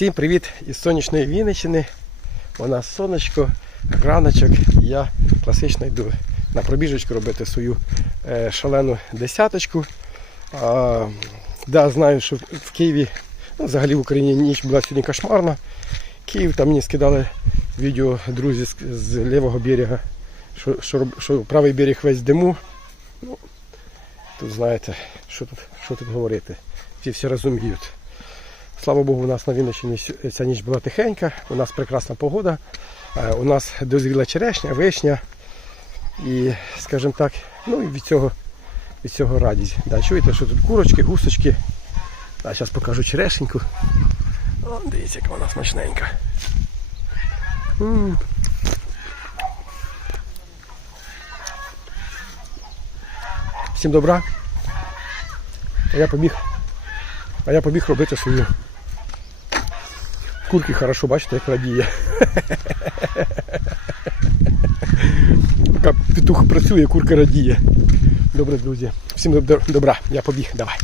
Всім привіт із сонячної Вінниччини. У нас сонечко, раночок. Я класично йду на пробіжечку робити свою е, шалену десяточку. А, да, знаю, що в Києві, ну, взагалі в Україні ніч була сьогодні кошмарна. Київ там мені скидали відео друзі з, з лівого берега, що, що, що правий берег весь диму. Ну, тут знаєте, що тут, що тут говорити. Всі всі розуміють. Слава Богу, у нас на Вінниччині ця ніч була тихенька, у нас прекрасна погода, е, у нас дозріла черешня, вишня. І, скажімо так, ну і від цього, від цього радість. Да, чуєте, що тут курочки, гусочки. Да, зараз покажу черешеньку. О, дивіться, яка вона смачненька. М. Всім добра. А я побіг. А я побіг робити свою. Курки хорошо, бачите, як радіє. Поки петух працює, курка радіє. Добре, друзі. Всім доб- добра, я побіг, давай.